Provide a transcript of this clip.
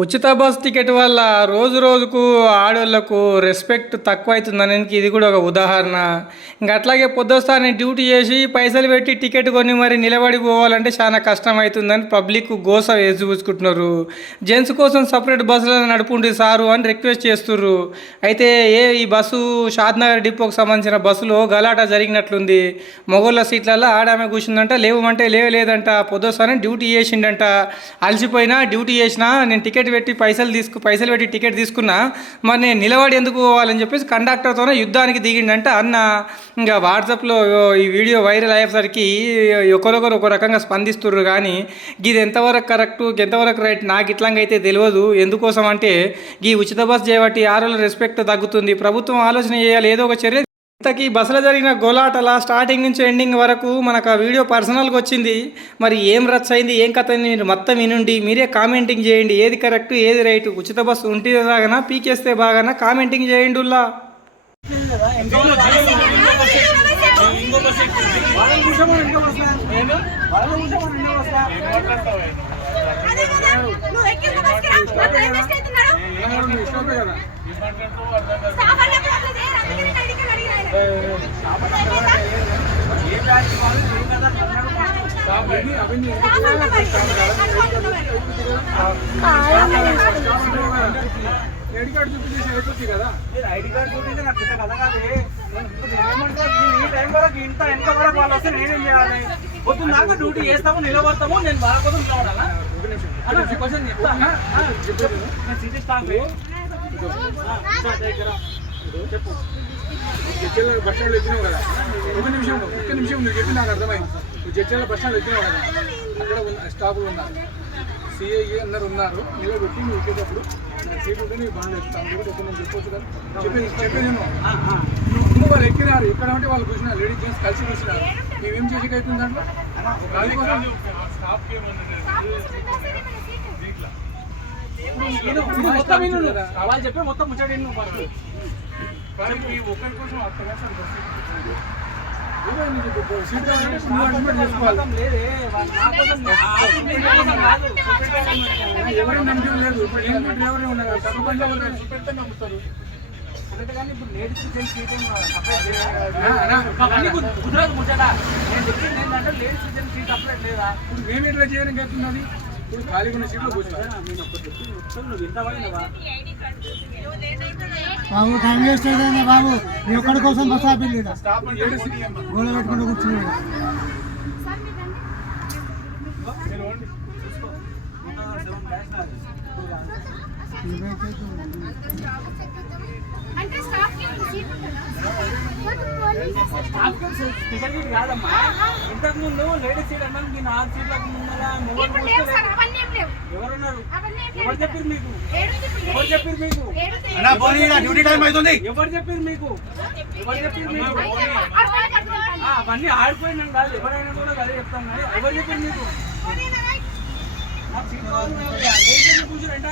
ఉచిత bus ticket వల్ల రోజు రోజుకు ఆడోళ్ళకు రెస్పెక్ట్ తక్కువైతుందనేది ఇది కూడా ఒక ఉదాహరణ. ఇంక అట్లాగే పొద్దొస్తానే డ్యూటీ చేసి పైసలు పెట్టి టికెట్ కొని మరి నిలబడి పోవాలంటే చాలా కష్టమవుతుందని పబ్లిక్ గోస వేసుకుంటున్నారు. జెంట్స్ కోసం సపరేట్ బస్సులను నడుపుండి సారు అని రిక్వెస్ట్ చేస్తుర్రు. అయితే ఈ బస్సు షాద్నగర్ డిపోకి సంబంధించిన బస్సులో గలాట జరిగినట్లుంది. మొగోళ్ళ సీట్లలో ఆడామె కూర్చుందంట, లేవమంటే లేదంట. పొద్దొస్తానే డ్యూటీ చేసిండంట, అలసిపోయినా డ్యూటీ చేసినా నేను టికెట్ పెట్టి పైసలు పెట్టి టికెట్ తీసుకున్నా, మరి నేను నిలబడి ఎందుకు పోవాలని చెప్పేసి కండక్టర్తోనే యుద్ధానికి దిగిండంట అన్న. ఇంకా వాట్సాప్లో ఈ వీడియో వైరల్ అయ్యేసరికి ఒకరొకరు ఒక రకంగా స్పందిస్తుర్రు. కానీ ఇది ఎంతవరకు కరెక్ట్, ఎంతవరకు రైట్ నాకు ఇట్లాంగా అయితే తెలియదు. ఎందుకోసం అంటే ఈ ఉచిత బస్ చేయబట్టి ఆరోగ్య రెస్పెక్ట్ తగ్గుతుంది. ప్రభుత్వం ఆలోచన చేయాలి, ఏదో ఒక చర్య. ఇంతకీ బస్సులో జరిగిన గోలాటల స్టార్టింగ్ నుంచి ఎండింగ్ వరకు మనకు ఆ వీడియో పర్సనల్గా వచ్చింది. మరి ఏం రచ్చ అయింది, ఏం కథ అయింది మీరు మొత్తం వినుండి మీరే కామెంటింగ్ చేయండి. ఏది కరెక్ట్, ఏది రైట్, ఉచిత బస్సు ఉంటే బాగానా పీకేస్తే బాగానా కామెంటింగ్ చేయండి. ఐడి కార్డు చూపించేసి అయిపోతుంది కదా. ఐడి కార్డు చూపించి నాకు ఇంత కథ కాదు. ఈ టైం వరకు ఇంత వెనక వరకు వాళ్ళు వస్తే నేనేం చేయాలి? పొద్దున్న దాకా డ్యూటీ చేస్తాము, నిలబడతాము. నేను బాగా కోసం నిలబడాలా? క్వశ్చన్ చెప్తాను. సిటీ స్టాఫ్ చెప్పు. జడ్చర్ల బస్ స్టాండ్లో వచ్చినావు కదా, ఒక్క నిమిషం నువ్వు చెప్పి నాకు అర్థమైంది. నువ్వు జడ్చర్ల బస్ స్టాండ్లో వచ్చినావు కదా, అక్కడ స్టాఫ్లు ఉన్నారు, సిఐఏ అందరు ఉన్నారు. నిలబెట్టి నువ్వు వచ్చేటప్పుడు నాకు సీట్ ఉంటే నీకు బాగా చెప్తాను కూడా ఎక్కడ నేను చెప్పొచ్చు కదా. చెప్పేది నువ్వు వాళ్ళు ఎక్కినారు. ఎక్కడ ఉంటే వాళ్ళు కూర్చున్నారు, లేడీస్ జెంట్స్ కలిసి కూర్చున్నారు. మేమేం చేసేకి అవుతుంది దాంట్లో? వాళ్ళు చెప్పే మొత్తం ముచ్చడి ఒకరి కోసం ఎవరు నమ్మకం లేదు. ఎవరే ఉన్నారు నమ్ముతారు. కానీ ఇప్పుడు లేడీస్ ముచ్చట నేను చెప్పింది ఏంటంటే లేడీస్ సీట్ సపరేట్ లేదా? ఇప్పుడు మేము ఎట్లా చేయడానికి అవుతున్నది? ఇప్పుడు ఖాళీగా ఉన్న సీట్లో కూర్చున్నాను. నేను ఒక్క చెప్పి మొత్తం నువ్వు ఇంత పోయినవా బాబు? టైం వేస్ట్ అయిపోయింది బాబు. ఎక్కడి కోసం బస్ ఆపింది గోళ పెట్టుకుంటూ కూర్చున్నాడు. స్పెషల్ కాదమ్మా. ఇంతకు ముందు లేడీస్ సీట్ అన్నాను, 4 సీట్లకు ముందర ఎవరున్నారు? ఎవరు చెప్పారు మీకు? ఎవరు చెప్పారు మీకు? డ్యూటీ టైం అవుతుంది. ఎవరు చెప్పారు మీకు? ఎవరు చెప్పారు మీకు? అవన్నీ ఆడిపోయినాం కాదు, ఎవరైనా కూడా అదే చెప్తాం. కానీ ఎవరు చెప్పారు మీకు? నాకు సీట్ కావాలి కూర్చోరంట.